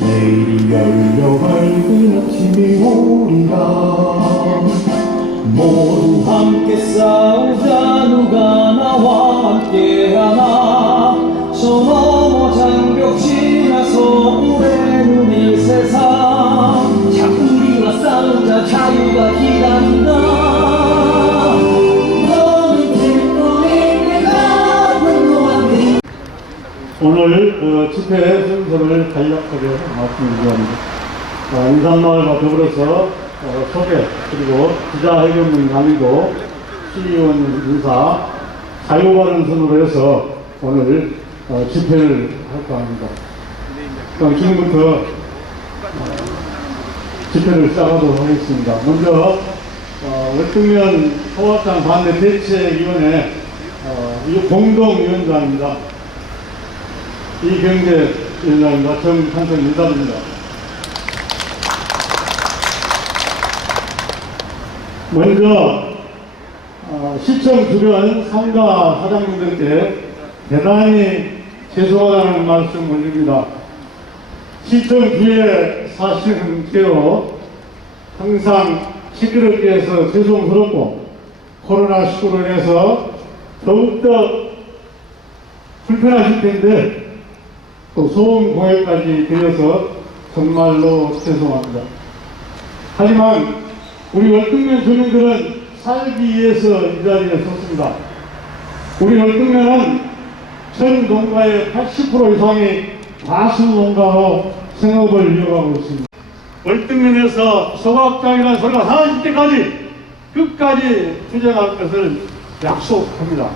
내일이 열려 밝은 아침이 오리라. 모두 함께 싸우자. 누가 나와 함께하나. 저 너머 장벽 지나서 오래는 이 세상. 자 우리가 싸우자. 자유가 기다린다. 너는 기꺼이 내가 분노한 오늘 집회 순서를 간략하게 말씀드리겠습니다. 인산마을과 더불어서 소개, 그리고 기자회견문 강의도, 시의원 인사, 자유발언선으로 해서 오늘 집회를 할까 합니다. 지금부터 집회를 시작하도록 하겠습니다. 먼저 월등면 소화장 반대 대책위원회 공동위원장입니다. 이경제위원장입니다. 정찬성 인사드립니다. 먼저 시청 주변 상가 사장님들께 대단히 죄송하다는 말씀 올립니다. 시청 뒤에 사시는 게요, 항상 시끄럽게 해서 죄송스럽고 코로나19로 인해서 더욱더 불편하실 텐데 또 소음 공해까지 들려서 정말로 죄송합니다. 하지만 우리 월등면 주민들은 살기 위해서 이 자리에 섰습니다. 우리 월등면은 전 농가의 80% 이상이 다수 농가로 생업을 이어가고 있습니다. 월등면에서 소각장이라는 소리가 사라질 때까지 끝까지 투쟁할 것을 약속합니다.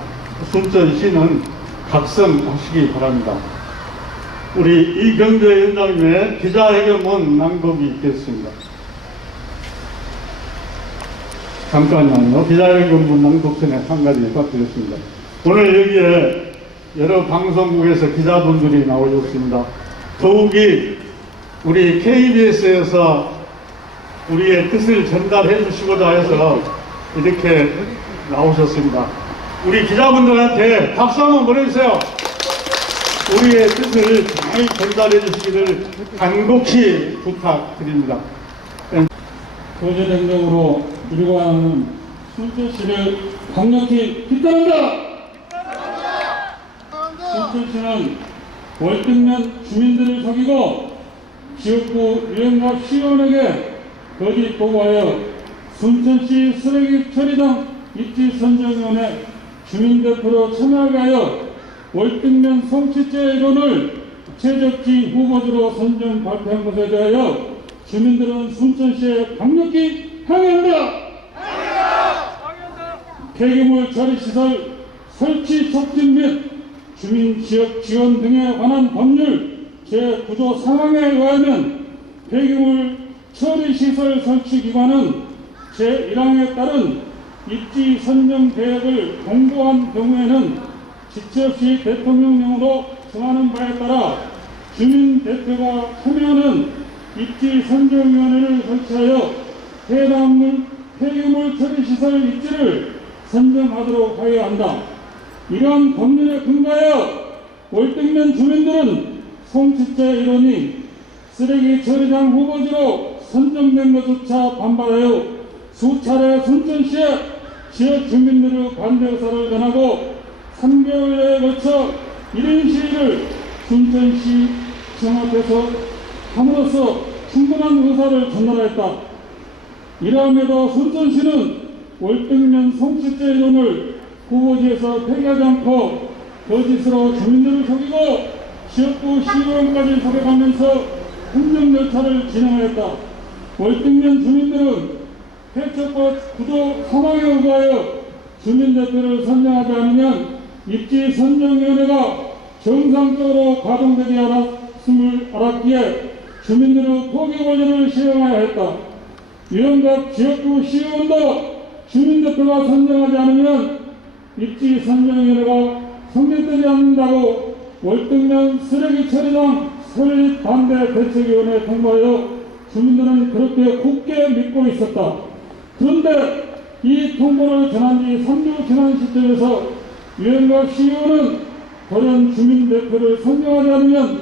순천시는 각성하시기 바랍니다. 우리 이경제위원장님의 기자회견문 낭독이 있겠습니다. 잠깐만요. 기자회견문 낭독 전에 한 가지 부탁드렸습니다. 오늘 여기에 여러 방송국에서 기자분들이 나오셨습니다. 더욱이 우리 KBS에서 우리의 뜻을 전달해 주시고자 해서 이렇게 나오셨습니다. 우리 기자분들한테 박수 한번 보내주세요. 우리의 뜻을 잘 전달해 주시기를 간곡히 부탁드립니다. 거짓행동으로 이루어가는 순천시를 강력히 비판한다! 순천시는 월등면 주민들을 속이고 지역구 위원과 시의원에게 거짓 보고하여 순천시 쓰레기 처리당 입지선정위원회 주민대표로 참여하게 하여 월등면 성취죄 이론을 최적지 후보지로 선정 발표한 것에 대하여 주민들은 순천시에 강력히 항의한다! 폐기물 처리시설 설치 촉진 및 주민 지역 지원 등에 관한 법률 제9조 상항에 의하면 폐기물 처리시설 설치 기관은 제1항에 따른 입지 선정 계획을 공고한 경우에는 지체 없이 대통령령으로 정하는 바에 따라 주민 대표가 참여하는 입지 선정위원회를 설치하여 해당 폐기물 처리시설 입지를 선정하도록 하여야 한다. 이러한 법률에 근거하여 월등면 주민들은 성취죄 이론이 쓰레기 처리장 후보지로 선정된 것조차 반발하여 수차례 순천시에 지역 주민들의 반대 의사를 전하고 3개월에 걸쳐 이런 시위를 순천시 청 앞에서 함으로써 충분한 의사를 전달했다. 이러함에도 순천시는 월등면 성취죄 이론을 후보지에서 폐기하지 않고 거짓으로 주민들을 속이고 지역구 시의원까지 속여가면서 행정 절차를 진행하였다. 월등면 주민들은 폐척법 9조 3항에 의하여 주민대표를 선정하지 않으면 입지 선정위원회가 정상적으로 가동되지 않았음을 알았기에 주민들의 포기 권리를 시행하여야 했다. 위원각 지역구 시의원도 주민대표가 선정하지 않으면 입지 선정위원회가 성립되지 않는다고 월등면 쓰레기 처리장 설립 반대 대책위원회 통과하여 주민들은 그렇게 굳게 믿고 있었다. 그런데 이 통보를 전한 지 3주 지난 시점에서 유엔갑 시의원은 돌연 주민대표를 선정하지 않으면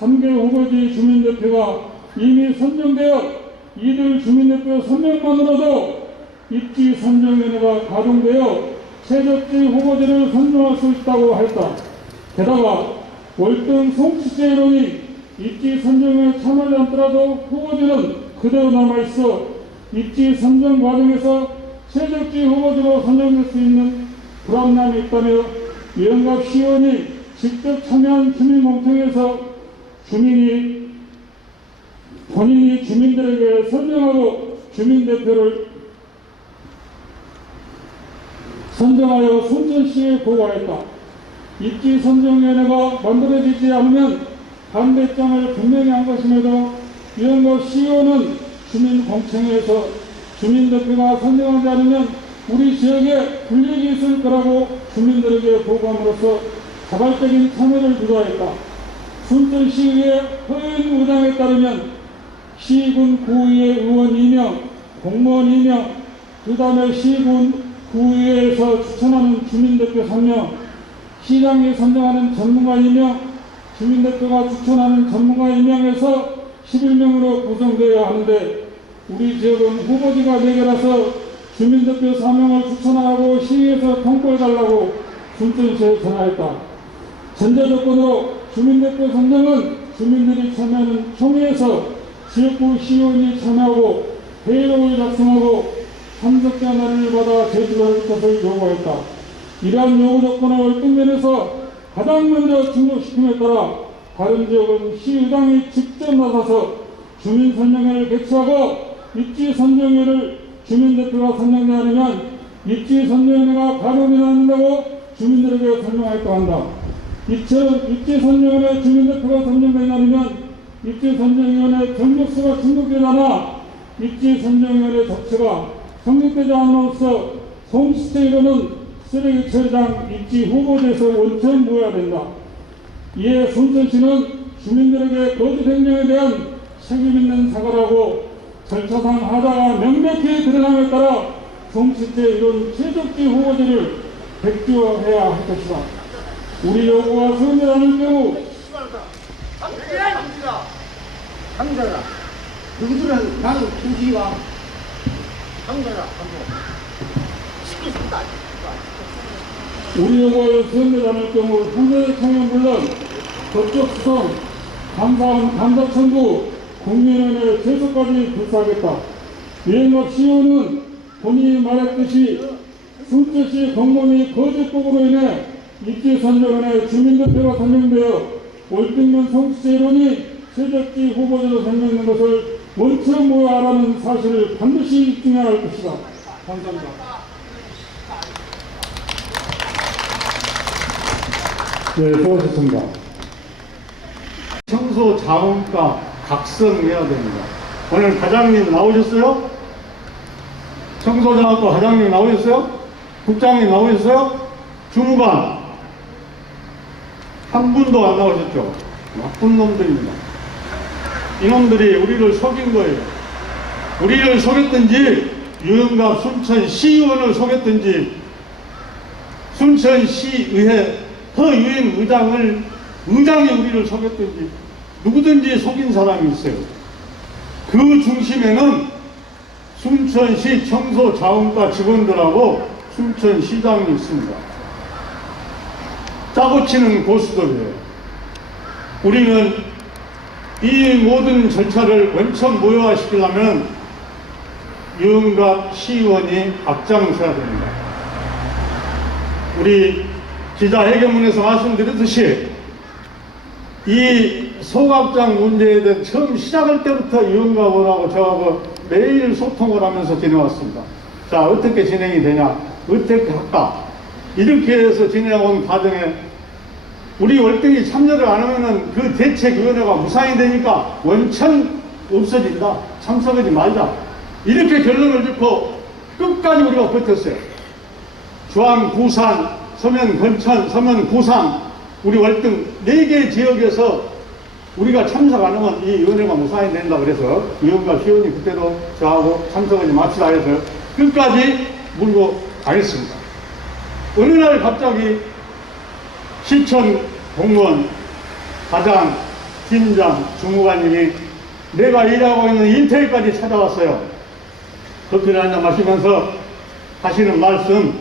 3개 후보지 주민대표가 이미 선정되어 이들 주민대표 선정만으로도 입지 선정위원회가 가동되어 최적지 후보지를 선정할 수 있다고 했다. 게다가 월등 송치죄 이론이 입지 선정에 참여하지 않더라도 후보지는 그대로 남아있어 입지 선정 과정에서 최적지 후보지로 선정될 수 있는 불합리함이 있다며 유엔갑 시의원이 직접 참여한 주민공청회에서 본인이 주민들에게 설명하고 주민대표를 선정하여 순천시에 보고하였다. 입지 선정위원회가 만들어지지 않으면 반대장을 분명히 한 것임에도 유엔갑 시의원은 주민공청회에서 주민대표가 선정하지 않으면 우리 지역에 불이익이 있을 거라고 주민들에게 보고함으로써 자발적인 참여를 주도하였다. 순천시의회 허인 의장에 따르면 시군 구의회 의원 2명, 공무원 2명, 그 다음에 시군 구의회에서 추천하는 주민대표 3명, 시장이 선정하는 전문가 2명, 주민대표가 추천하는 전문가 2명에서 11명으로 구성되어야 하는데 우리 지역은 후보지가 4개라서 주민대표 4명을 추천하고 시의회에서 통보해달라고 순천시에 전화했다. 전제 조건으로 주민대표 선정은 주민들이 참여하는 총회에서 지역구 시의원이 참여하고 회의록을 작성하고 참석자 날을 받아 제출할 것을 요구했다. 이러한 요구 조건을 월등면에서 가장 먼저 충족시킴에 따라 다른 지역은 시의장이 직접 나서서 주민선정회를 개최하고 입지선정회를 주민대표가 선정되지 않으면 입지선정회가 가동되지 않는다고 주민들에게 설명하였다고 한다. 이처럼 입지선정회 주민대표가 선정되지 않으면 입지선정위원회 정족수가 충족되지 않아 입지선정위원회 자체가 성립되지 않음으로써 송시체로는 쓰레기 처리장 입지 후보지에서 원천 무효화된다. 이에 순천시는 주민들에게 거짓 행정에 대한 책임있는 사과를 하고 절차상 하자가 명백히 드러남에 따라 송시체 이런 최적지 후보지를 백지화해야 할 것이다. 우리 요구가 수용되지 않을 경우 강자라. 누구들은 나는 투지와 강자라. 시키겠다. 우리 요구가 수용되지 않을 경우 상대 청원 물론 법적 수송, 감사원 감사 청구, 국민의회 제소까지 불사하겠다. 유엔갑 시의원은 본인이 말했듯이 순천시 공무원이 거짓보고로 인해 입지 선정원에 주민대표가 선정되어 월등면 성취제 이론이 최적지 후보자로 선정된 것을 원천 무효하라는 사실을 반드시 입증해야 할 것이다. 감사합니다. 네, 수고하셨습니다. 청소 자원가 각성해야 됩니다. 오늘 과장님 나오셨어요? 청소자원과 과장님 나오셨어요? 국장님 나오셨어요? 주무관 한 분도 안 나오셨죠? 나쁜 놈들입니다. 이놈들이 우리를 속인 거예요. 우리를 속였든지 유엔갑 순천시의원을 속였든지 순천시의회 허유인 의장이 우리를 속였든지 누구든지 속인 사람이 있어요. 그 중심에는 순천시 청소자원과 직원들하고 순천시장이 있습니다. 짜고치는 고수들이에요. 우리는 이 모든 절차를 원천 무효화시키려면 유엔갑 시의원이 앞장서야 됩니다. 우리 기자회견문에서 말씀드렸듯이 이 소각장 문제에 대해 처음 시작할 때부터 유엔갑하고 저하고 매일 소통을 하면서 지내왔습니다. 자, 어떻게 진행이 되냐, 어떻게 할까, 이렇게 해서 진행해온 과정에 우리 월등이 참여를 안 하면은 그 대책위원회가 무산이 되니까 원천 없어진다, 참석하지 말자, 이렇게 결론을 짓고 끝까지 우리가 버텼어요. 주안, 부산, 서면, 건천, 서면, 구산 우리 월등 4개 지역에서 우리가 참석 안 하면 이 위원회가 무산이 된다 그래서 위원과 시원이 그때도 저하고 참석하지 맙시다 해서 끝까지 물고 가겠습니다. 어느 날 갑자기 시청 공무원, 과장, 팀장, 주무관님이 내가 일하고 있는 인터넷까지 찾아왔어요. 커피를 한잔 마시면서 하시는 말씀,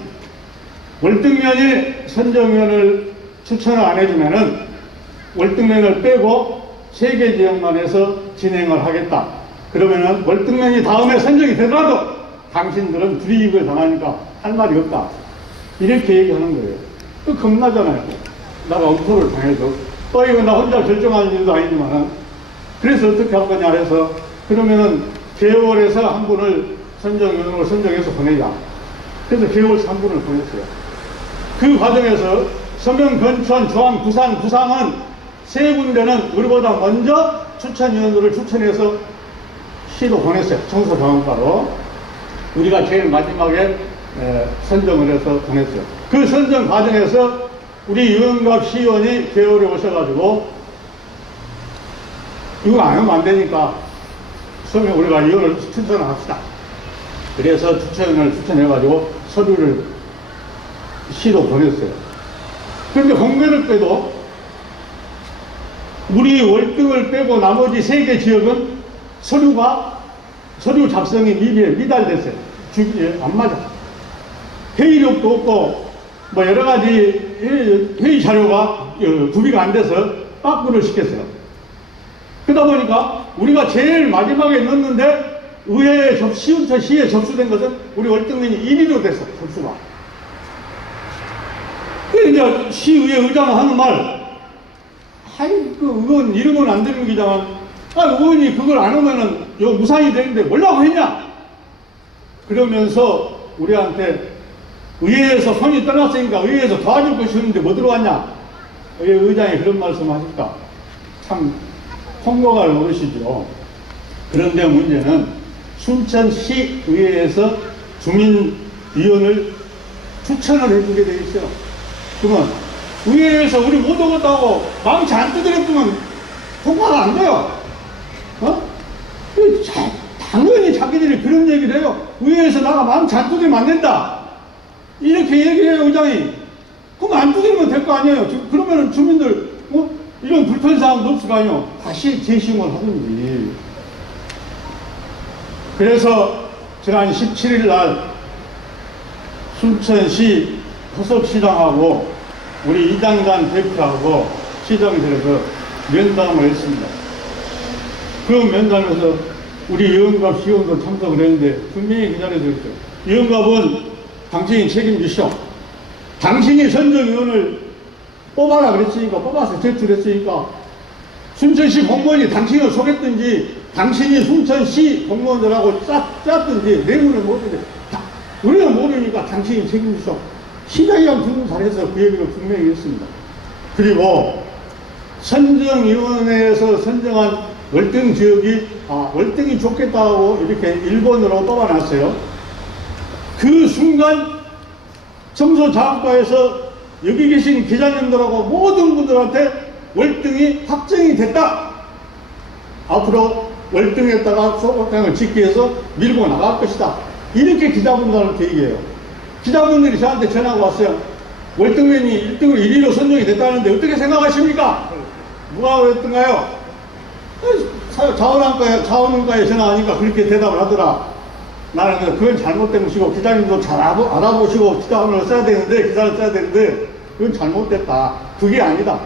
월등면이 선정위원을 추천을 안 해주면은 월등면을 빼고 3개 지역만 해서 진행을 하겠다. 그러면은 월등면이 다음에 선정이 되더라도 당신들은 불이익을 당하니까 할 말이 없다. 이렇게 얘기하는 거예요. 또 겁나잖아요. 나가 엄포를 당해도. 또 이거 나 혼자 결정하는 일도 아니지만은. 그래서 어떻게 할 거냐 해서 그러면은 개월에서 한 분을 선정위원으로 선정해서 보내자. 그래서 개월에서 한 분을 보냈어요. 그 과정에서 서명, 건천, 조항, 부산, 부상은 3군데는 우리보다 먼저 추천위원들을 추천해서 시도 보냈어요. 청소자원과로. 우리가 제일 마지막에 선정을 해서 보냈어요. 그 선정 과정에서 우리 유영갑 시의원이 개월에 오셔가지고 이거 안 하면 안 되니까 서명 우리가 위원을 추천을 합시다. 그래서 추천을 추천해가지고 서류를 시도 보냈어요. 그런데 공개를 빼도 우리 월등을 빼고 나머지 3개 지역은 서류 작성이 미달됐어요. 안 맞아. 회의력도 없고 뭐 여러 가지 회의 자료가 구비가 안 돼서 빠꾸를 시켰어요. 그러다 보니까 우리가 제일 마지막에 넣었는데 의회에 시에 접수된 것은 우리 월등면이 1위로 됐어. 접수가. 이제 시의회 의장은 하는 말, 아이, 의원 이름은 안 되는 기자만, 의원이 그걸 안 하면은 이거 무산이 되는데 뭐라고 했냐? 그러면서 우리한테 의회에서 손이 떠났으니까 의회에서 도와줄 것이 없는데 뭐 들어왔냐? 의회 의장이 그런 말씀 하실까? 참, 통로가 어르시죠. 그런데 문제는 순천시 의회에서 주민위원을 추천을 해주게 돼 있어요. 그러면 의회에서 우리 못 오겠다고 망치 안 두드렸으면 통과가 안 돼요. 당연히 자기들이 그런 얘기를 해요. 의회에서 나가 망치 안 두드리면 안 된다. 이렇게 얘기를 해요, 의장이. 그럼 안 두드리면 될 거 아니에요. 그러면 주민들, 이런 불편사항도 없을 거 아니에요. 다시 재심을 하든지. 그래서 지난 17일 날 순천시 허석시장하고 우리 이장단 대표하고 시장실에서 면담을 했습니다. 그 면담에서 우리 유영갑 시의원도 참석을 했는데 분명히 그 자리에서 했어요. 유영갑은 당신이 책임지셔. 당신이 선정위원을 뽑아라 그랬으니까 뽑아서 제출했으니까 순천시 공무원이 당신을 속였든지 당신이 순천시 공무원들하고 짰든지 내부는 모르는데 우리가 모르니까 당신이 책임지셔. 시장이랑 두분 잘해서 그 얘기를 분명히 했습니다. 그리고 선정위원회에서 선정한 월등 지역이 월등이 좋겠다고 이렇게 1번으로 뽑아놨어요. 그 순간 청소자원과에서 여기 계신 기자님들하고 모든 분들한테 월등이 확정이 됐다. 앞으로 월등에다가 소각장을 짓기 위해서 밀고 나갈 것이다. 이렇게 기자분들한테 얘기해요. 기자분들이 저한테 전화가 왔어요. 월등면이 1등으로 1위로 선정이 됐다는데 어떻게 생각하십니까? 누가 그랬던가요? 자원원과에 전화하니까 그렇게 대답을 하더라. 나는 그건 잘못된 것이고 기자님도 잘 알아보시고 기자원을 써야 되는데 기사를 써야 되는데 그건 잘못됐다. 그게 아니다.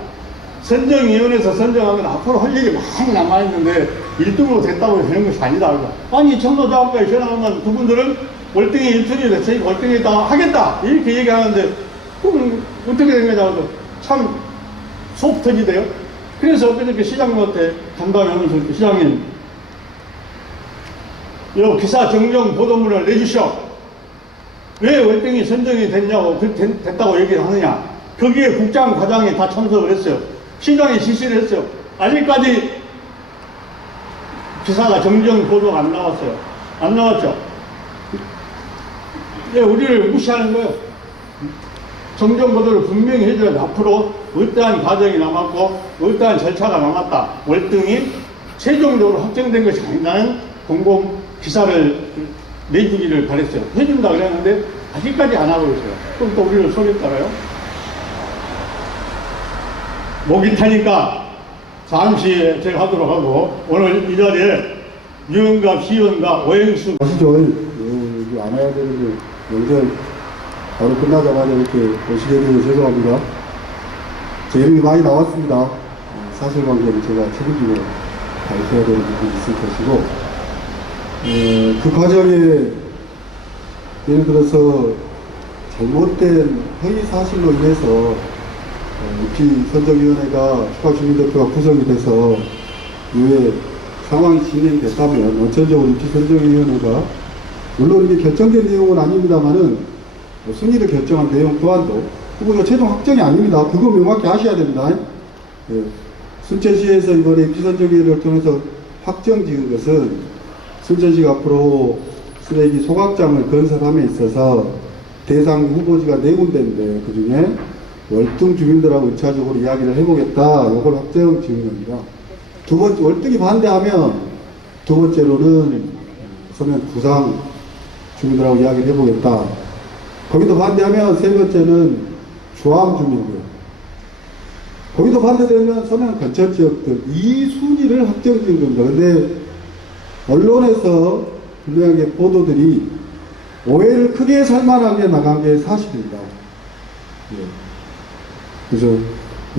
선정위원회에서 선정하면 앞으로 할 일이 많이 남아있는데 1등으로 됐다고 되는 것이 아니다. 아니 청소자원과에 전화하면 그분들은 월등히 1등이 됐으니까 월등에다 하겠다 이렇게 얘기하는데 그럼 어떻게 된 거냐고 참 속 터지대요. 그래서 엊그저께 시장님한테 간담회하면서 시장님 요 기사 정정 보도문을 내주시오. 왜 월등이 선정이 됐냐고 됐다고 얘기를 하느냐. 거기에 국장 과장이 다 참석을 했어요. 시장이 지시를 했어요. 아직까지 기사가 정정 보도가 안 나왔어요. 안 나왔죠. 왜 우리를 무시하는 거예요? 정정보도를 분명히 해줘야 앞으로 어떠한 과정이 남았고 어떠한 절차가 남았다. 월등히 최종적으로 확정된 것이 아니라는 공공 기사를 내주기를 바랬어요. 해준다 그랬는데 아직까지 안 하고 있어요. 그럼 또 우리를 속일 거라요? 목이 타니까 잠시 제가 하도록 하고 오늘 이 자리에 유은갑 시의원과 오행수 아시죠? 여기 안 와야 되는데 명절 바로 끝나자마자 이렇게 오시게 되어 죄송합니다. 제 이름이 많이 나왔습니다. 사실관계는 제가 책임지고 밝혀야 되는 부분이 있을 것이고 그 과정에 예를 들어서 잘못된 허위 사실로 인해서 입지선정위원회가 추가주민대표가 구성이 돼서 이후에 상황이 진행됐다면 원천적으로 입지선정위원회가 물론 이게 결정된 내용은 아닙니다만은 순위를 결정한 내용 또한도 그거 최종 확정이 아닙니다. 그거 명확히 아셔야 됩니다. 예. 순천시에서 이번에 입지선정위원회를 통해서 확정 지은 것은 순천시가 앞으로 쓰레기 소각장을 건설함에 있어서 대상 후보지가 4군데인데 그 중에 월등 주민들하고 1차적으로 이야기를 해보겠다. 이걸 확정 지은 겁니다. 두 번째, 월등히 반대하면 두 번째로는 서면 부상 주민들하고 이야기를 해보겠다. 거기도 반대하면 세 번째는 주암 주민들. 거기도 반대되면 서면 근처 지역들. 이 순위를 확정 지은 겁니다. 근데 언론에서 분명하게 보도들이 오해를 크게 살만하게 나간 게 사실입니다. 예. 그래서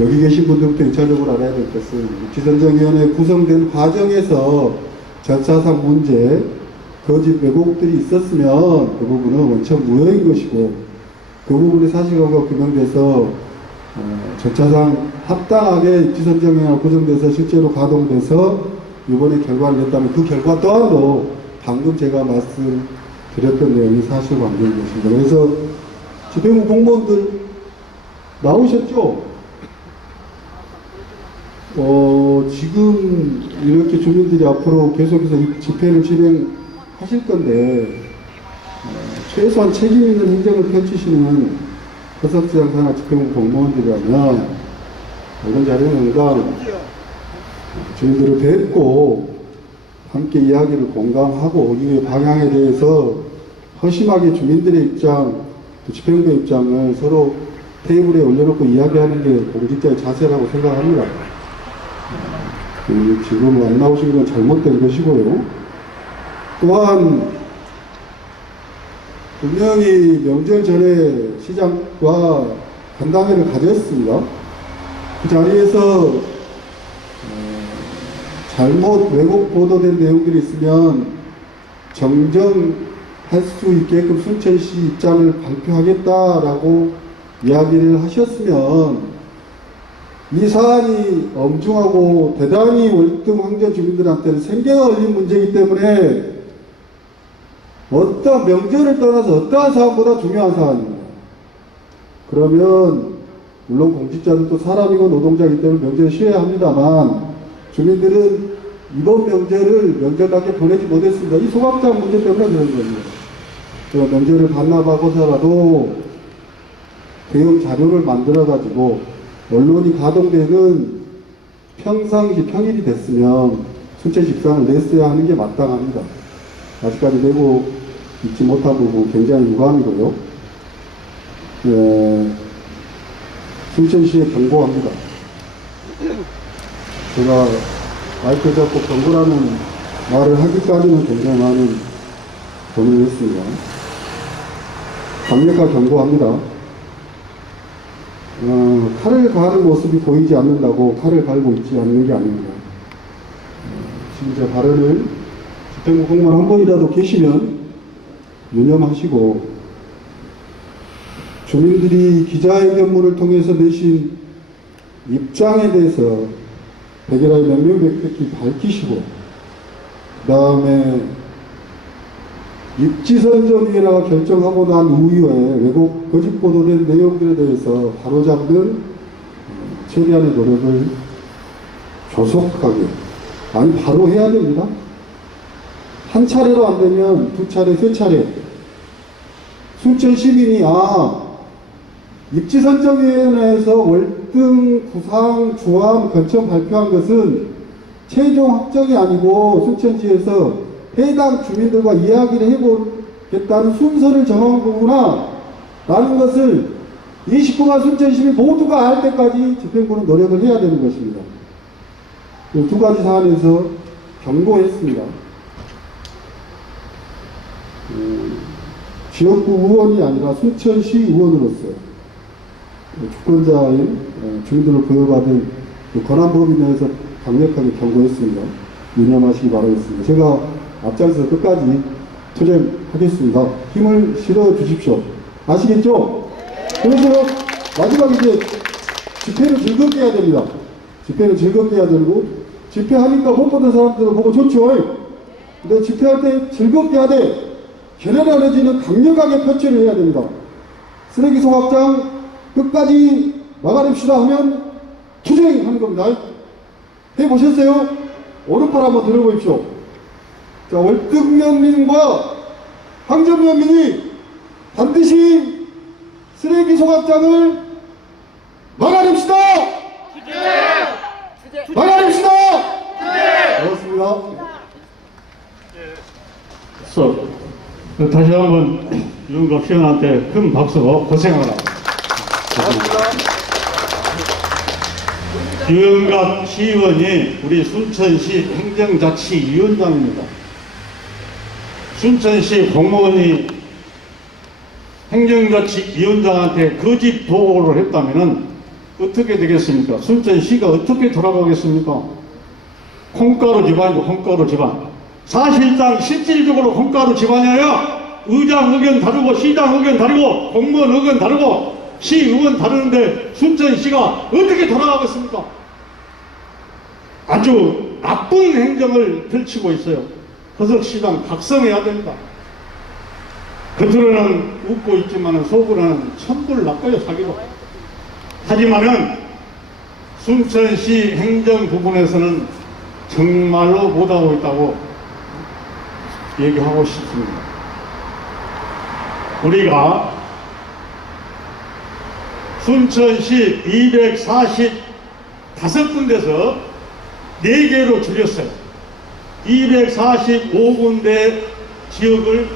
여기 계신 분들부터 1차적으로 알아야 될 것은 입지선정위원회 구성된 과정에서 절차상 문제, 거짓 왜곡들이 있었으면 그 부분은 원천 무효인 것이고 그 부분의 사실관계가 규명돼서 절차상 합당하게 입지선정위원회가 구성돼서 실제로 가동돼서 이번에 결과를 냈다면 그 결과 또한도 방금 제가 말씀드렸던 내용이 사실관계인 것입니다. 그래서 집행부 공무원들 나오셨죠? 지금 이렇게 주민들이 앞으로 계속해서 이 집회를 진행하실 건데 최소한 책임 있는 행정을 펼치시는 허석지장 산하 집행부 공무원들이라면 이런 자리는 응당 주민들을 뵙고 함께 이야기를 공감하고 이후의 방향에 대해서 허심하게 주민들의 입장, 또 집행부의 입장을 서로 테이블에 올려놓고 이야기하는 게 공직자의 자세라고 생각합니다. 지금 안 나오신 건 잘못된 것이고요. 또한 분명히 명절 전에 시장과 간담회를 가졌습니다. 그 자리에서 잘못 왜곡 보도된 내용들이 있으면 정정할 수 있게끔 순천시 입장을 발표하겠다라고 이야기를 하셨으면 이 사안이 엄중하고 대단히 월등 황제 주민들한테는 생계가 걸린 문제이기 때문에 어떠한 명절을 떠나서 어떠한 사안보다 중요한 사안입니다. 그러면 물론 공직자들도 사람이고 노동자이기 때문에 명절을 쉬어야 합니다만 주민들은 이번 명절을 명절답게 보내지 못했습니다. 이 소각장 문제 때문에 그런 겁니다. 명절을 반납하고서라도 대응 자료를 만들어가지고 언론이 가동되는 평상시 평일이 됐으면 순천시 입장을 냈어야 하는 게 마땅합니다. 아직까지 내고 있지 못한 부분 굉장히 유감이고요. 순천시에 경고합니다. 제가 마이크 잡고 경고라는 말을 하기까지는 굉장히 많은 고민을 했습니다. 강력하게 경고합니다. 칼을 가는 모습이 보이지 않는다고 칼을 갈고 있지 않는 게 아닙니다. 지금 제 발언을 집행부 공무원 한 번이라도 계시면 유념하시고 주민들이 기자회견문을 통해서 내신 입장에 대해서 백일하에 명명백백히 밝히시고 그 다음에 입지선정위원회가 결정하고 난 이후에 왜곡 거짓 보도된 내용들에 대해서 바로잡는 최대한의 노력을 조속하게 아니 바로 해야 됩니다. 한 차례로 안 되면 두 차례, 세 차례 순천 시민이 입지선정위원회에서 월등 구상, 주암, 건청 발표한 것은 최종 확정이 아니고 순천시에서 해당 주민들과 이야기를 해보겠다는 순서를 정한 거구나 라는 것을 29만 순천시민 모두가 알 때까지 집행부는 노력을 해야 되는 것입니다. 이 두 가지 사안에서 경고했습니다. 지역구 의원이 아니라 순천시 의원으로서 주권자인 주민들을 부여받은 권한법인 내에서 강력하게 경고했습니다. 유념하시기 바라겠습니다. 제가 앞장서 끝까지 투쟁하겠습니다. 힘을 실어 주십시오. 아시겠죠? 그래서 마지막에 이제 집회를 즐겁게 해야 됩니다. 집회를 즐겁게 해야 되고, 집회하니까 못 보던 사람들도 보고 좋죠. 근데 집회할 때 즐겁게 하되 결연한 의지는 강력하게 표출을 해야 됩니다. 쓰레기 소각장 끝까지 막아냅시다 하면 투쟁하는 겁니다. 해보셨어요? 오른팔 한번 들어보십시오. 자, 월등면민과 항전면민이 반드시 쓰레기 소각장을 막아냅시다! 막아냅시다! 고맙습니다. 그래서 다시 한번 윤갑 시원한테 큰 박수로 고생하라. 유영갑 시의원이 우리 순천시 행정자치위원장입니다. 순천시 공무원이 행정자치위원장한테 거짓 보고를 했다면 어떻게 되겠습니까? 순천시가 어떻게 돌아가겠습니까? 콩가루 집안이고 콩가루 집안. 사실상 실질적으로 콩가루 집안이에요. 의장 의견 다르고 시장 의견 다르고 공무원 의견 다르고 시의원 다르는데 순천시가 어떻게 돌아가겠습니까? 아주 나쁜 행정을 펼치고 있어요. 허석시장 각성해야 됩니다. 겉으로는 웃고 있지만 속으로는 천불 났고요, 사기로. 하지만은 순천시 행정 부분에서는 정말로 못하고 있다고 얘기하고 싶습니다. 우리가 순천시 245군데에서 4개로 줄였어요. 245군데 지역을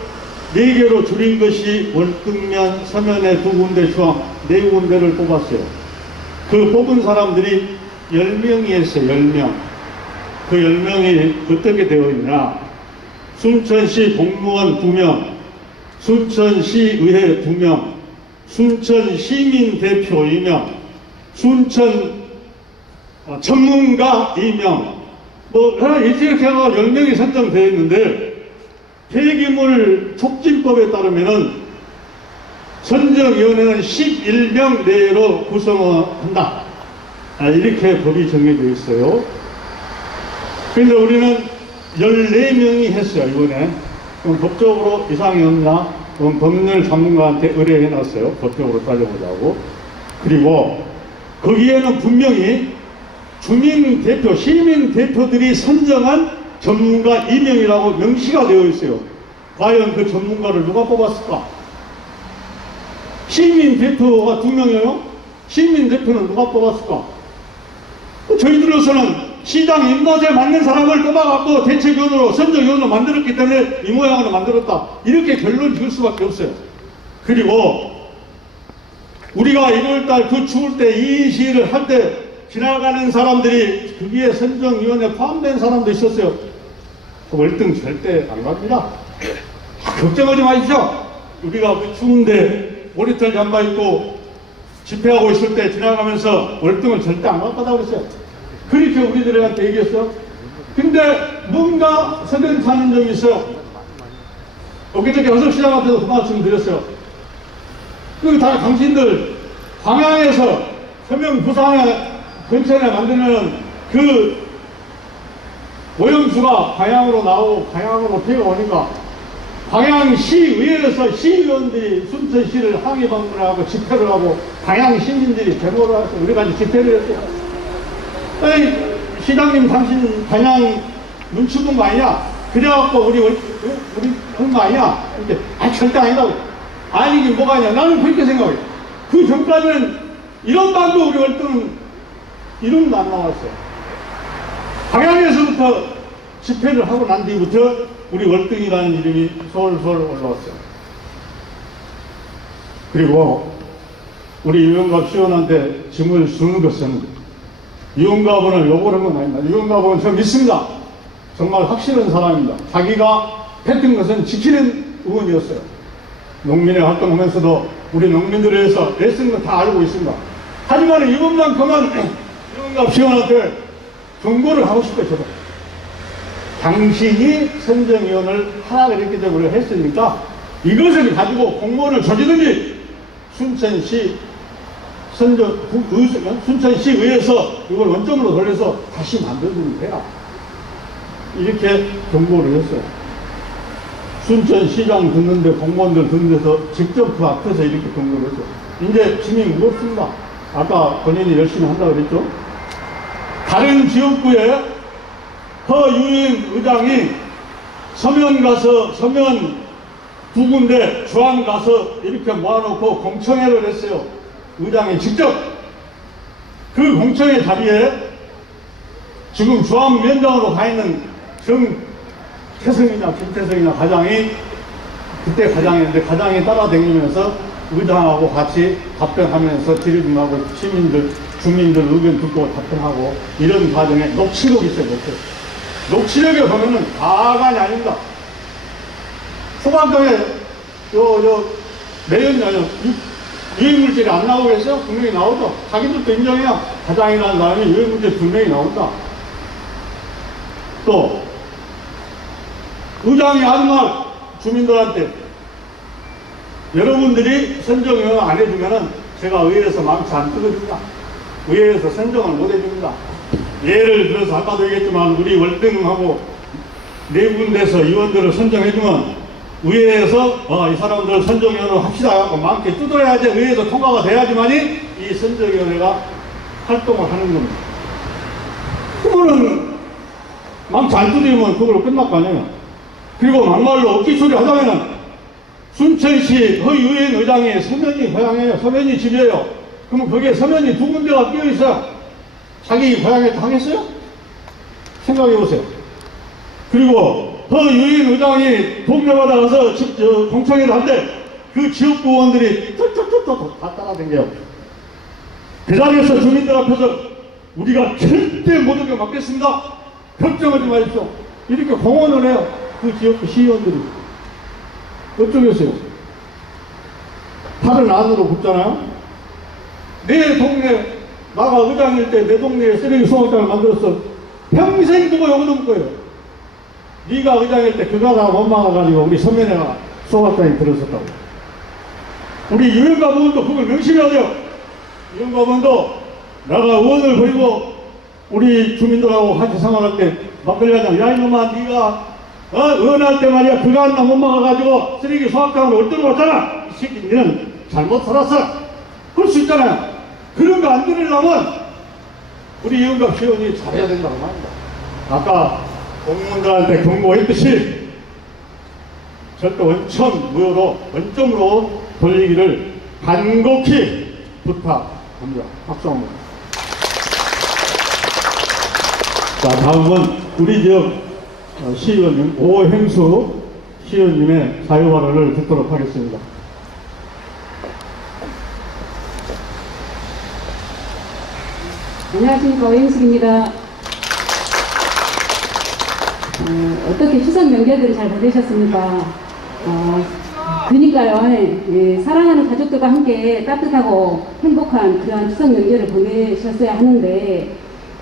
4개로 줄인 것이 월등면, 서면에 2군데, 중앙 4군데를 뽑았어요. 그 뽑은 사람들이 10명이었어요. 10명. 그 10명이 어떻게 되어 있냐. 순천시 공무원 2명, 순천시의회 2명, 순천시민대표 2명, 순천 전문가 2명, 이렇게 해서 10명이 선정되어 있는데, 폐기물 촉진법에 따르면은 선정위원회는 11명 내로 구성을 한다. 이렇게 법이 정해져 있어요. 그런데 우리는 14명이 했어요, 이번에. 그럼 법적으로 이상이 없나? 그럼 법률 전문가한테 의뢰해놨어요. 법적으로 따져보자고. 그리고 거기에는 분명히 주민 대표, 시민 대표들이 선정한 전문가 2명이라고 명시가 되어 있어요. 과연 그 전문가를 누가 뽑았을까? 시민 대표가 2명이에요? 시민 대표는 누가 뽑았을까? 저희들로서는 시장 입맛에 맞는 사람을 뽑아갖고 대책위원으로 선정위원으로 만들었기 때문에 이 모양으로 만들었다. 이렇게 결론 지을 수밖에 없어요. 그리고 우리가 1월달 그 추울 때 이 시위를 할 때 지나가는 사람들이 거기에 선정위원회에 포함된 사람도 있었어요. 월등 절대 안 갑니다. 걱정하지 마십시오. 우리가 그 추운데 머리털 잠바 입고 집회하고 있을 때 지나가면서 월등을 절대 안 갈 거다고 그랬어요. 그렇게 우리들한테 얘기했어요. 근데 뭔가 석연찮은 점이 있어요. 엊그저께 허석시장 앞에서 그 말씀 드렸어요. 다 당신들 광양에서 서명 부산에 근처에 만드는 그 오염수가 광양으로 나오고 광양으로 피어오니까 광양시의회에서 시의원들이 순천시를 항의 방문을 하고 집회를 하고 광양 시민들이 데모를 해서 우리가 집회를 했어요. 아니, 시장님 당신 광양 눈치 본 거 아니냐? 그래갖고 우리 한 거 아니냐? 이렇게 절대 아니다고. 아니긴 뭐가 아니야. 나는 그렇게 생각해. 그 전까지는 이런 방도 우리 월등은 이름도 안 나왔어요. 방향에서부터 집회를 하고 난 뒤부터 우리 월등이라는 이름이 솔솔 올라왔어요. 그리고 우리 유영갑 시원한테 짐을 주는 것은 유영갑을 욕을 한 건 아닙니다. 유영갑은 저 믿습니다. 정말 확실한 사람입니다. 자기가 했던 것은 지키는 의원이었어요. 농민의 활동하면서도 우리 농민들에 대해서 애쓰는 거 다 알고 있습니다. 하지만 이것만큼은 유영갑 시원한테 경고를 하고 싶어요. 저도. 당신이 선정위원을 하라 이렇게 적으로 했으니까 이것을 가지고 공무원을 조지든지 순천시 순천시의회에서 이걸 원점으로 돌려서 다시 만들어주면 돼요. 이렇게 경고를 했어요. 순천시장 듣는데 공무원들 듣는 데서 직접 그 앞에서 이렇게 경고를 했어요. 이제 짐이 무겁습니다. 아까 본인이 열심히 한다고 그랬죠. 다른 지역구에 허유인 의장이 서면 가서 서면 두 군데 주안 가서 이렇게 모아놓고 공청회를 했어요. 의장이 직접 그 공청회 자리에 지금 주안위원장으로 가 있는 정태성이나 김태성이나 과장이 그때 과장이었는데 과장이 따라다니면서 의장하고 같이 답변하면서 질의응하고 시민들 주민들 의견 듣고 답변하고 이런 과정에 녹취록이 있어요. 녹취록에 보면은 가관이 아닙니다. 소방청에 매연 유해물질이 안 나오고 있어요? 분명히 나오죠. 자기들도 인정해요. 과장이라는 사람이 유해물질 분명히 나온다. 또 의장이 하는 말 주민들한테 여러분들이 선정을 안 해주면은 제가 의회에서 망치 안 뜯어줍니다. 의회에서 선정을 못 해줍니다. 예를 들어서 아까도 얘기했지만 우리 월등하고 네 군데서 의원들을 선정해주면 의회에서 이 사람들 선정위원을 합시다 하고 많게 뜯어야지 의회에서 통과가 돼야지만이 이 선정위원회가 활동을 하는 겁니다. 그거는 망치 안 뜯으면 그걸로 끝날 거 아니에요. 그리고 막말로 억지소리 하자면은 순천시 허유인 의장이 서면이 고향이에요. 서면이 집이에요. 그러면 거기에 서면이 두 군데가 끼어 있어요. 자기 고향에 당했어요? 생각해 보세요. 그리고 허유인 의장이 동네 받아가서 공청회를 한데 그 지역구 의원들이 다 따라다녀요. 그 자리에서 주민들 앞에서 우리가 절대 모든 게 맡겠습니다. 걱정하지 마십시오. 이렇게 공언을 해요. 그 지역구 시의원들이. 어쩌겠어요? 팔을 안으로 굽잖아요. 내 동네 나가 의장일 때 내 동네에 쓰레기 수거장을 만들었어. 평생 누가 욕을 먹을 거예요. 네가 의장일 때 그가가 못 막아가지고 우리 서면회가 수거장이 들었었다고. 우리 유영갑 의원도 그걸 명심해야 돼요. 유영갑 의원도 내가 의원을 버리고 우리 주민들하고 같이 생활할 때 막걸리 하자. 야 이놈아 네가 의원할 때 말이야 그가 안 나 못 막아가지고 쓰레기 수거장으로 올 때로 왔잖아. 이 새끼 너는 잘못 살았어. 그럴 수 있잖아요. 그런 거 안 들으려면 우리 유영갑 시의원이 잘해야 된다고 말합니다. 아까 공무원들한테 경고했듯이 절대 원천 무효로 원점으로 돌리기를 간곡히 부탁합니다. 박수 한번. 자, 다음은 우리 지역 시의원님 오행수 시의원님의 자유 발언을 듣도록 하겠습니다. 안녕하십니까. 오행숙입니다. 어떻게 추석 명절들을 잘 보내셨습니까? 그러니까요. 예, 사랑하는 가족들과 함께 따뜻하고 행복한 그러한 추석 명절을 보내셨어야 하는데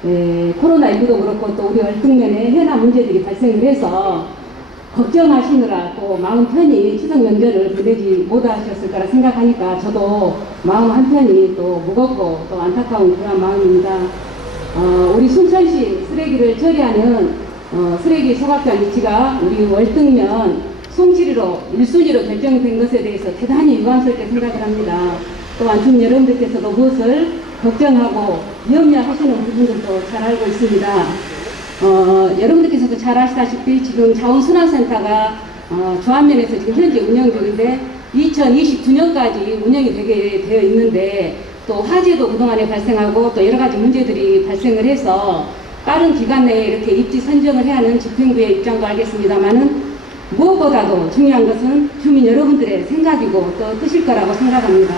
코로나19도 그렇고 또 우리 월등면에 현안 문제들이 발생을 해서 걱정하시느라 또 마음 편히 추석 명절을 보내지 못하셨을 거라 생각하니까 저도 마음 한편이 또 무겁고 또 안타까운 그런 마음입니다. 우리 순천시 쓰레기를 처리하는 쓰레기 소각장 위치가 우리 월등면 송지리로 1순위로 결정된 것에 대해서 대단히 유감스럽게 생각을 합니다. 또한 주민 여러분들께서도 무엇을 걱정하고 염려하시는 부분들도 잘 알고 있습니다. 여러분들께서도 잘 아시다시피 지금 자원순환센터가 조안면에서 지금 현재 운영 중인데 2029년까지 운영이 되게 되어 있는데 또 화재도 그동안에 발생하고 또 여러 가지 문제들이 발생을 해서 빠른 기간 내에 이렇게 입지 선정을 해야 하는 집행부의 입장도 알겠습니다만은 무엇보다도 중요한 것은 주민 여러분들의 생각이고 또 뜻일 거라고 생각합니다.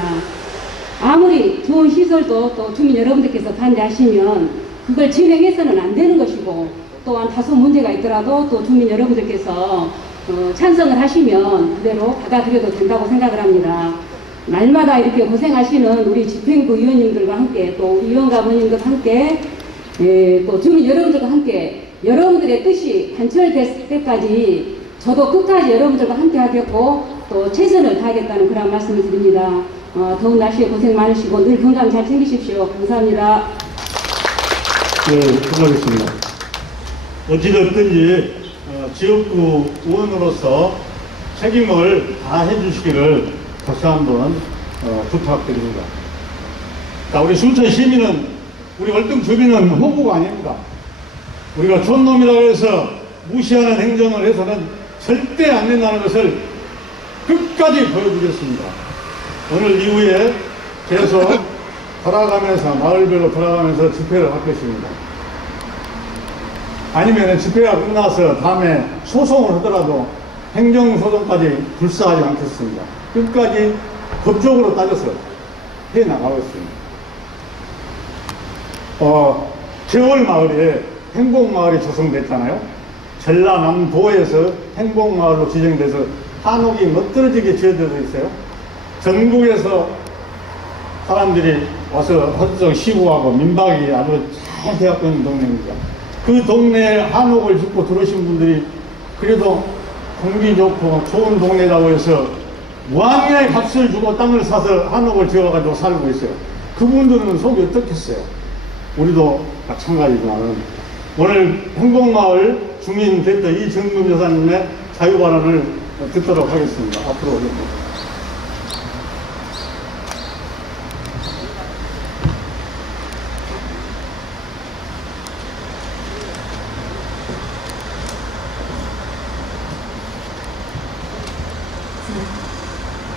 아무리 좋은 시설도 또 주민 여러분들께서 반대하시면 그걸 진행해서는 안 되는 것이고 또한 다소 문제가 있더라도 또 주민 여러분들께서 찬성을 하시면 그대로 받아들여도 된다고 생각을 합니다. 날마다 이렇게 고생하시는 우리 집행부 위원님들과 함께 또 우리 위원가부님들과 함께 또 주민 여러분들과 함께 여러분들의 뜻이 관철될 때까지 저도 끝까지 여러분들과 함께 하겠고 또 최선을 다하겠다는 그런 말씀을 드립니다. 더운 날씨에 고생 많으시고 늘 건강 잘 챙기십시오. 감사합니다. 네, 수고하셨습니다. 어찌됐든지 지역구 의원으로서 책임을 다해 주시기를 다시 한번 부탁드립니다. 자, 우리 순천 시민은 우리 월등 주민은 호구가 아닙니다. 우리가 촌놈이라고 해서 무시하는 행정을 해서는 절대 안 된다는 것을 끝까지 보여주겠습니다. 오늘 이후에 계속 돌아가면서 마을별로 돌아가면서 집회를 할 것입니다. 아니면 집회가 끝나서 다음에 소송을 하더라도 행정소송까지 불사하지 않겠습니다. 끝까지 법적으로 따져서 해 나가겠습니다. 개월마을에 행복마을이 조성됐잖아요. 전라남도에서 행복마을로 지정돼서 한옥이 멋들어지게 지어져 있어요. 전국에서 사람들이 와서 헛성 시구하고 민박이 아주 잘 되어 있는 동네입니다. 그 동네에 한옥을 짓고 들어오신 분들이 그래도 공기 좋고 좋은 동네라고 해서 무한의 값을 주고 땅을 사서 한옥을 지어가지고 살고 있어요. 그분들은 속이 어떻겠어요? 우리도 마찬가지지만 오늘 행복마을 중인 됐던 이정금 여사님의 자유발언을 듣도록 하겠습니다. 앞으로 오겠습니다.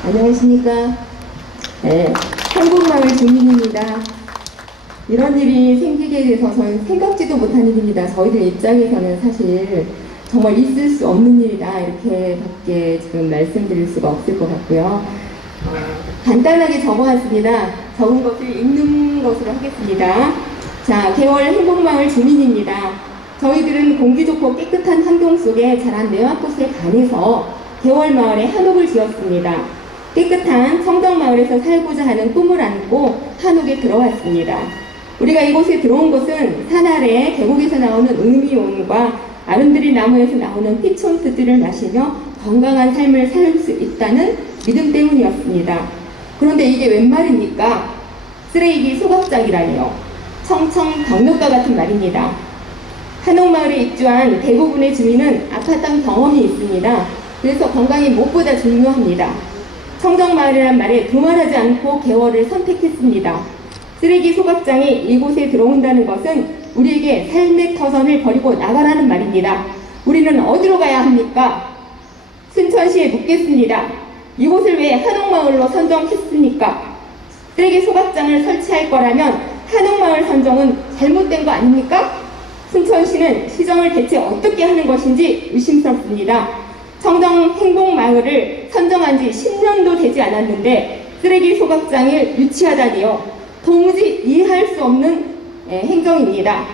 안녕하십니까. 네, 행복마을 주민입니다. 이런 일이 생기게 돼서는 생각지도 못한 일입니다. 저희들 입장에서는 사실 정말 있을 수 없는 일이다 이렇게밖에 지금 말씀드릴 수가 없을 것 같고요. 간단하게 적어왔습니다. 적은 것을 읽는 것으로 하겠습니다. 자, 개월 행복마을 주민입니다. 저희들은 공기 좋고 깨끗한 환경 속에 자란 매화꽃에 반해서 개월마을에 한옥을 지었습니다. 깨끗한 청정마을에서 살고자 하는 꿈을 안고 한옥에 들어왔습니다. 우리가 이곳에 들어온 것은 산 아래 계곡에서 나오는 음이온과 아름드리 나무에서 나오는 피촌스들을 마시며 건강한 삶을 살 수 있다는 믿음 때문이었습니다. 그런데 이게 웬 말입니까? 쓰레기 소각장이라니요. 청청 벽력과 같은 말입니다. 한옥마을에 입주한 대부분의 주민은 아파트 경험이 있습니다. 그래서 건강이 무엇보다 중요합니다. 청정마을이란 말에 두말하지 않고 개월을 선택했습니다. 쓰레기 소각장이 이곳에 들어온다는 것은 우리에게 삶의 터전을 버리고 나가라는 말입니다. 우리는 어디로 가야 합니까? 순천시에 묻겠습니다. 이곳을 왜 한옥마을로 선정했습니까? 쓰레기 소각장을 설치할 거라면 한옥마을 선정은 잘못된 거 아닙니까? 순천시는 시정을 대체 어떻게 하는 것인지 의심스럽습니다. 청정 행복마을을 선정한 지 10년도 되지 않았는데 쓰레기 소각장을 유치하다니요. 도무지 이해할 수 없는 행정입니다.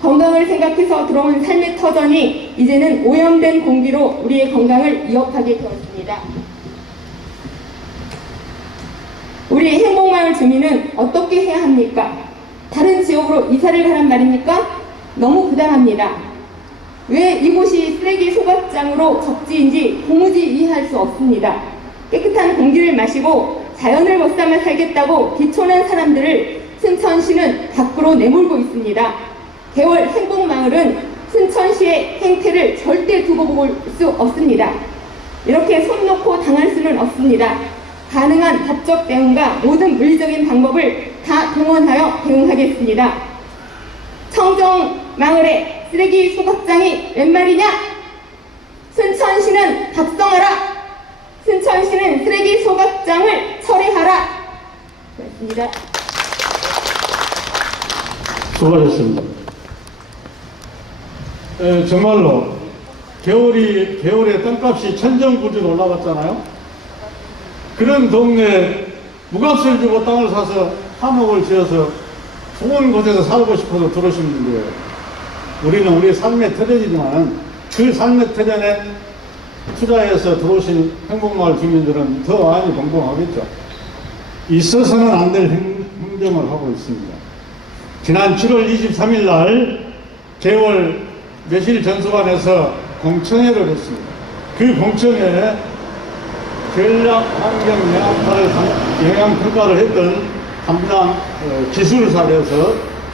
건강을 생각해서 들어온 삶의 터전이 이제는 오염된 공기로 우리의 건강을 위협하게 되었습니다. 우리 행복마을 주민은 어떻게 해야 합니까? 다른 지역으로 이사를 가란 말입니까? 너무 부당합니다. 왜 이곳이 쓰레기 소각장으로 적지인지 도무지 이해할 수 없습니다. 깨끗한 공기를 마시고 자연을 벗삼아 살겠다고 비천한 사람들을 순천시는 밖으로 내몰고 있습니다. 개월 행복마을은 순천시의 행태를 절대 두고 볼 수 없습니다. 이렇게 손 놓고 당할 수는 없습니다. 가능한 법적 대응과 모든 물리적인 방법을 다 동원하여 대응하겠습니다. 청정마을에 쓰레기 소각장이 웬 말이냐? 순천시는 각성하라! 순천시는 쓰레기 소각장을 철회하라. 고맙습니다. 수고하셨습니다. 정말로 겨울에 땅값이 천정부지로 올라갔잖아요. 그런 동네에 무값을 주고 땅을 사서 한옥을 지어서 좋은 곳에서 살고 싶어서 들어오신 분들이에요. 우리는 우리 삶의 터전이지만 그 삶의 터전에 투자해서 들어오신 행복마을 주민들은 더 많이 공부하겠죠. 있어서는 안 될 행정을 하고 있습니다. 지난 7월 23일 날 개월 매실 전수관에서 공청회를 했습니다. 그 공청회에 전략 환경 영향 평가를 했던 담당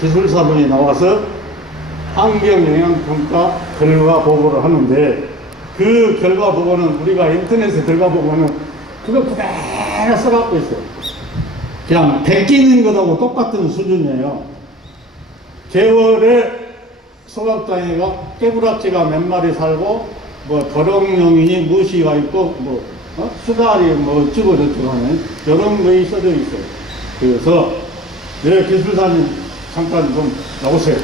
기술사분이 나와서 환경 영향 평가 결과 보고를 하는데, 그 결과 보고는 우리가 인터넷에 들어가 보면은 그거 그대로 써갖고 있어요. 그냥 베끼는 것하고 똑같은 수준이에요. 개월에 소각장애가 깨부락지가 몇 마리 살고, 뭐 도롱뇽이 무시가 있고, 수달이 어쩌고 저쩌고 하는 이런 거에 써져 있어요. 그래서 기술사님 잠깐 좀 나오세요.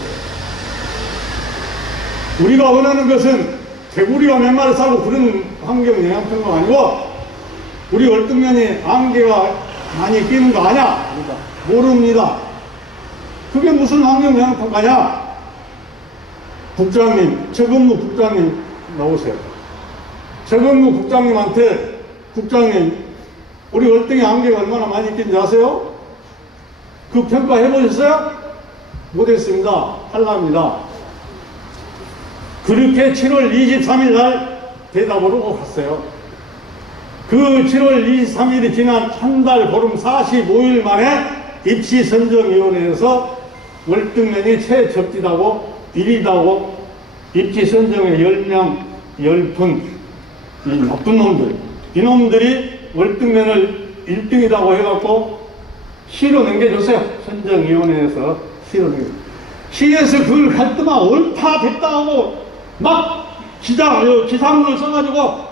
우리가 원하는 것은 개구리가 몇 마리 살고 그런 환경 영향평가가 아니고, 우리 월등면이 안개가 많이 끼는 거 아냐? 모릅니다. 그게 무슨 환경 영향평가냐? 국장님, 최근무 국장님 나오세요. 최근무 국장님한테, 국장님, 우리 월등에 안개가 얼마나 많이 끼는지 아세요? 그 평가 해보셨어요? 못했습니다. 탈락입니다. 그렇게 7월 23일 날 대답을 오고 갔어요. 그 7월 23일이 지난 한 달 보름 45일 만에 입시선정위원회에서 월등면이 최적지다고 1위다고 입시선정에 10명, 10분, 이 나쁜 놈들, 이놈들이 월등면을 1등이라고 해갖고 시로 넘겨줬어요. 선정위원회에서 시로 넘겨줬어요. 시에서 그걸 할 때만 옳다 됐다 하고 막 기사문을 써가지고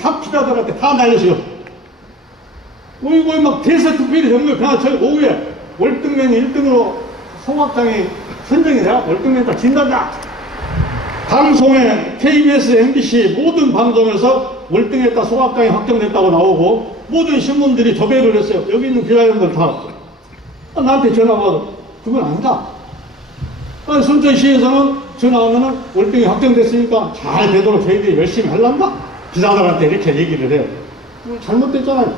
각 기자들한테 다 날렸어요. 막 대서특필이 되는 거예요. 그냥 저 오후에 월등면이 1등으로 소각장이 선정이 돼야 월등면이 다 진단다. 방송에 KBS, MBC 모든 방송에서 월등했다, 소각장이 확정됐다고 나오고 모든 신문들이 도배를 했어요. 여기 있는 기자님들 다 나한테 전화가 그건 아니다. 순천시에서는 전화 오면은 월등이 확정됐으니까 잘 되도록 저희들이 열심히 하려다 기자들한테 이렇게 얘기를 해요. 잘못됐잖아요.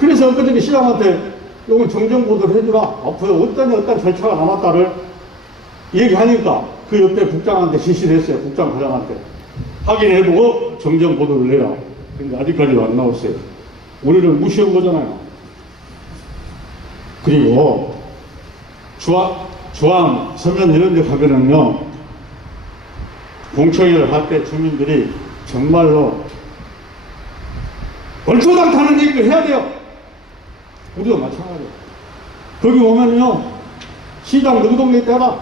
그래서 엊그저께 시장한테 요건 정정보도를 해주라. 앞으로 어떤 절차가 남았다를 얘기하니까 그 옆에 국장한테 지시를 했어요. 국장 과장한테 확인해보고 정정보도를 내라. 근데 아직까지도 안 나왔어요. 우리를 무시한 거잖아요. 그리고 주황, 서면 이런 데 가면은요, 공청회를 할 때 주민들이 정말로 얼토당타는 얘기를 해야 돼요. 우리도 마찬가지예요. 거기 오면요, 시장 누구 동네 때라,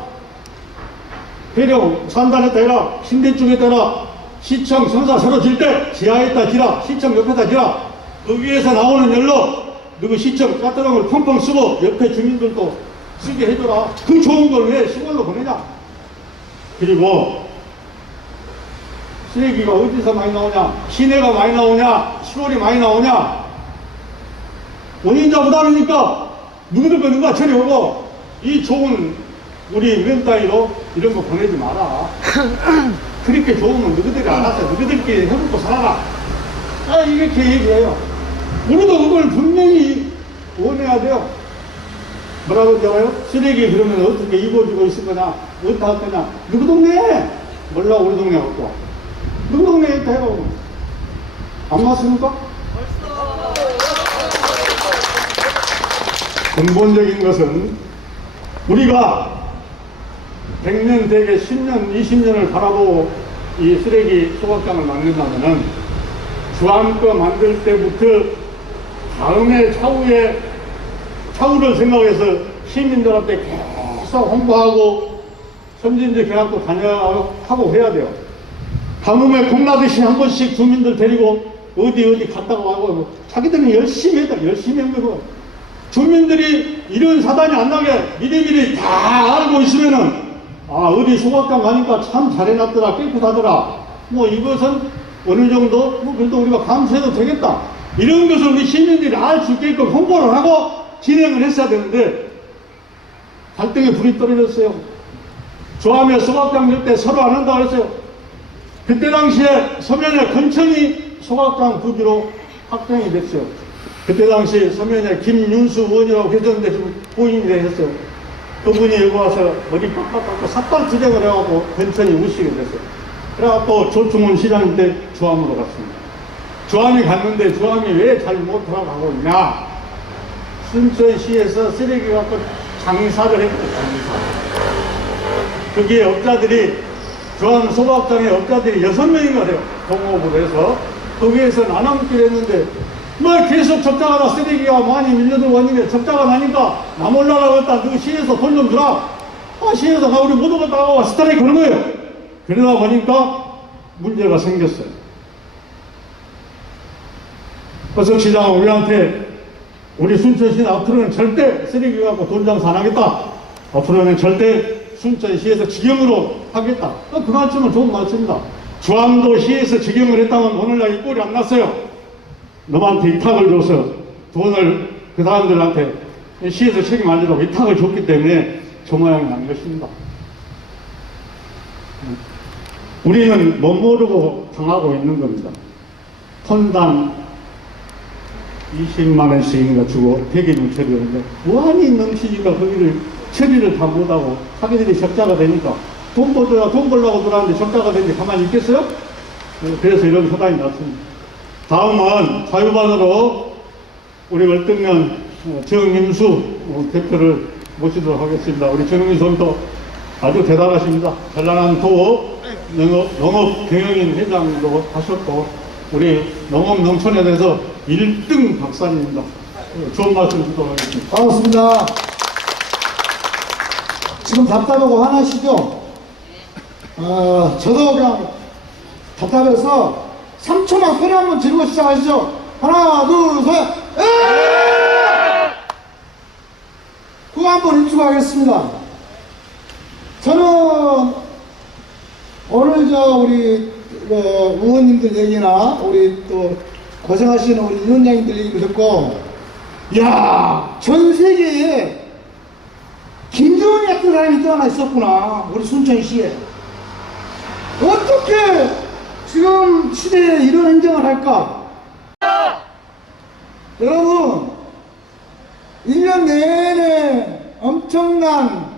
배령 산단에 때라, 신대 쪽에 때라, 시청 성사 서로 질 때 지하에다 지라, 시청 옆에다 지라, 거기에서 나오는 열로 누구 시청 짜투랑을 펑펑 쓰고 옆에 주민들도 쓰게 해줘라. 그 좋은 걸 왜 시골로 보내냐? 그리고 쓰레기가 어디서 많이 나오냐? 시내가 많이 나오냐? 시골이 많이 나오냐? 원인자 못하니까 누구들 거는가 저리 오고, 이 좋은 우리 면 따위로 이런 거 보내지 마라. 그렇게 좋으면 너희들이 알아서 너희들끼리 해먹고 살아라. 이렇게 얘기해요. 우리도 그걸 분명히 원해야 돼요. 뭐라고 하잖아요? 쓰레기 그러면 어떻게 입어주고 있을 거냐? 어떻게 할 거냐? 누구 동네에? 몰라, 우리 동네 갖고. 누구 동네에 있다 해보고. 안 맞습니까? 근본적인 것은 우리가 100년 대개 10년, 20년을 바라보고 이 쓰레기 소각장을 만든다면은 주황 거 만들 때부터 다음에 차후를 생각해서 시민들한테 계속 홍보하고 선진지 계약도 다녀하고 해야 돼요. 가뭄에 콩나듯이 한 번씩 주민들 데리고 어디 갔다가 와고 자기들은 열심히 했다. 열심히 한 거고. 주민들이 이런 사단이 안 나게 미리미리 다 알고 있으면은 어디 소각장 가니까 참 잘해놨더라, 깨끗하더라. 뭐 이것은 어느 정도 뭐 그래도 우리가 감수해도 되겠다. 이런 것을 우리 시민들이 알 수 있게끔 홍보를 하고 진행을 했어야 되는데 갈등에 불이 떨어졌어요. 조합에 소각장 낼 때 서로 안 한다고 그랬어요. 그때 당시에 서면에 근천이 소각장 부지로 확정이 됐어요. 그때 당시 서면에 김윤수 의원이라고 계셨는데 지금 고인이 되셨어요. 그분이 여기 와서 머리 빡빡 삭발 투쟁을 해갖고 근천이 우시게 됐어요. 그래갖고 조충훈 시장 때 주암으로 갔습니다. 주암이 갔는데 주암이 왜 잘 못 돌아가고 있냐? 순천시에서 쓰레기 갖고 장사를 했고, 장사. 거기에 업자들이, 주암 소각장에 업자들이 6명인가 돼요. 동업을 해서. 거기에서 나눠먹기로 했는데, 뭐 계속 적자가 나, 쓰레기가 많이 밀려들고 왔는데 적자가 나니까 나 몰라라고 했다. 너 시에서 돈 좀 주라. 시에서 나 우리 모두가 나가고 스트라이크 그런 거예요. 그러다 보니까 문제가 생겼어요. 허석시장은 우리한테 우리 순천시는 앞으로는 절대 쓰레기 갖고 돈 장사 안 하겠다. 앞으로는 절대 순천시에서 직영으로 하겠다. 그 말씀은 좋은 말씀입니다. 주암도 시에서 직영을 했다면 오늘날 이 꼴이 안 났어요. 너한테 위탁을 줘서 돈을 그 사람들한테 시에서 책임 안 지라고 위탁을 줬기 때문에 저 모양이 난 것입니다. 우리는 못 모르고 당하고 있는 겁니다. 톤당 20만원씩인가 주고 대기금 처리하는데 무한히 넘치니까 거기를 처리를 다 못하고 자기들이 적자가 되니까 돈 벌려고 들어왔는데 적자가 되는데 가만히 있겠어요? 그래서 이런 사단이 났습니다. 다음은 자유반으로 우리 월등면 정임수 대표를 모시도록 하겠습니다. 우리 정임수 선도 아주 대단하십니다. 전라남도 농업 경영인 회장도 하셨고 우리 농업 농촌에 대해서 1등 박사님입니다. 좋은 말씀 듣도록 하겠습니다. 반갑습니다. 지금 답답하고 화나시죠? 저도 그냥 답답해서 3초만 소리 한번 지르고 시작하시죠. 하나, 둘, 셋. 그거 한번 인축하겠습니다. 저는 오늘 우리 의원님들 얘기나 우리 또 고생하시는 우리 위원장님들 얘기를 듣고 전 세계에 김정은 같은 사람이 또 하나 있었구나. 우리 순천시에. 어떻게 지금 시대에 이런 행정을 할까? 여러분, 1년 내내 엄청난